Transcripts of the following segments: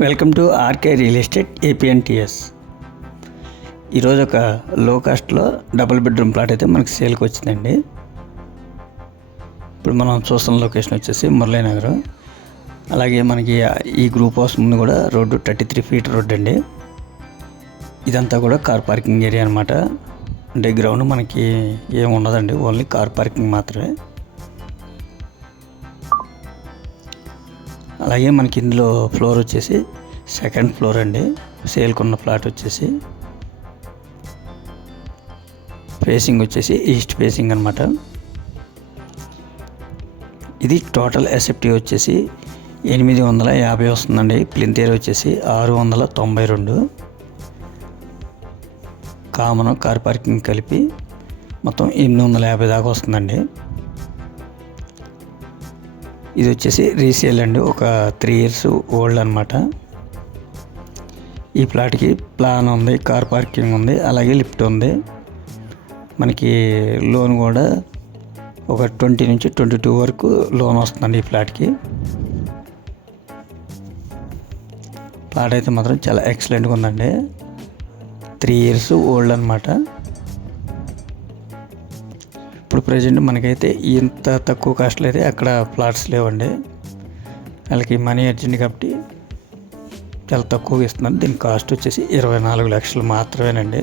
Welcome to RK real estate APNTS. ఈరోజు ఒక లో కాస్ట్లో డబుల్ బెడ్రూమ్ ప్లాట్ అయితే మనకి సేల్కి వచ్చిందండి. ఇప్పుడు మనం చూస్తున్న లొకేషన్ వచ్చేసి మురళీనగర్ అలాగే మనకి ఈ గ్రూప్ హౌస్ ముందు కూడా road thirty three feet road అండి. ఇదంతా కూడా కార్ పార్కింగ్ ఏరియా అనమాట అంటే గ్రౌండ్ మనకి ఏమి ఉండదండి ఓన్లీ కార్ పార్కింగ్ మాత్రమే. అలాగే మనకి ఇందులో ఫ్లోర్ వచ్చేసి సెకండ్ ఫ్లోర్ అండి. సేల్కున్న ఫ్లాట్ వచ్చేసి ఫేసింగ్ వచ్చేసి ఈస్ట్ ఫేసింగ్ అనమాట ఇది టోటల్ ఎసెప్టివ్ వచ్చేసి ఎనిమిది వందల యాభై వస్తుందండి. ప్లింతేర్ వచ్చేసి ఆరు వందల తొంభై రెండు. కామన్ కార్ పార్కింగ్ కలిపి మొత్తం ఎనిమిది వందల యాభై దాకా వస్తుందండి. ఇది వచ్చేసి రీసేల్ అండి. ఒక త్రీ ఇయర్స్ ఓల్డ్ అనమాట ఈ ప్లాట్కి ప్లాన్ ఉంది కార్ పార్కింగ్ ఉంది అలాగే లిఫ్ట్ ఉంది. మనకి లోన్ కూడా ఒక ట్వంటీ నుంచి ట్వంటీ టూ వరకు లోన్ వస్తుందండి ఈ ఫ్లాట్కి ప్లాట్ అయితే మాత్రం చాలా ఎక్సలెంట్గా ఉందండి. త్రీ ఇయర్స్ ఓల్డ్ అనమాట ఇప్పుడు ప్రజెంట్ మనకైతే ఇంత తక్కువ కాస్ట్లో అయితే అక్కడ ప్లాట్స్ లేవండి. వాళ్ళకి మనీ అర్జెంట్ కాబట్టి చాలా తక్కువగా ఇస్తున్నారు దీని కాస్ట్ వచ్చేసి ఇరవై నాలుగు లక్షలు మాత్రమేనండి.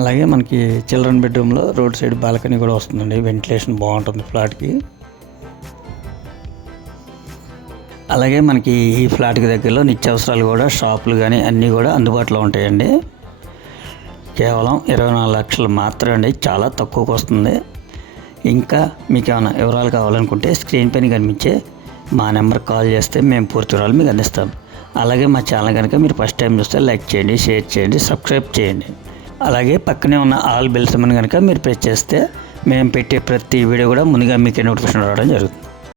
అలాగే మనకి చిల్డ్రన్ బెడ్రూమ్లో రోడ్ సైడ్ బాల్కనీ కూడా వస్తుందండి. వెంటిలేషన్ బాగుంటుంది ఫ్లాట్కి. అలాగే మనకి ఈ ఫ్లాట్కి దగ్గరలో నిత్యావసరాలు కూడా షాపులు కానీ అన్నీ కూడా అందుబాటులో ఉంటాయండి. కేవలం ఇరవై నాలుగు లక్షలు మాత్రమే అండి చాలా తక్కువకు వస్తుంది. ఇంకా మీకు ఏమైనా వివరాలు కావాలనుకుంటే స్క్రీన్ పైన కనిపించే మా నెంబర్ కాల్ చేస్తే మేము పూర్తి వివరాలు మీకు అందిస్తాం. అలాగే మా ఛానల్ కనుక మీరు ఫస్ట్ టైం చూస్తే లైక్ చేయండి షేర్ చేయండి సబ్స్క్రైబ్ చేయండి. అలాగే పక్కనే ఉన్న ఆల్ బెల్స్ కనుక మీరు ప్రెస్ చేస్తే మేము పెట్టే ప్రతి వీడియో కూడా ముందుగా మీకే నోటిఫికేషన్ రావడం జరుగుతుంది.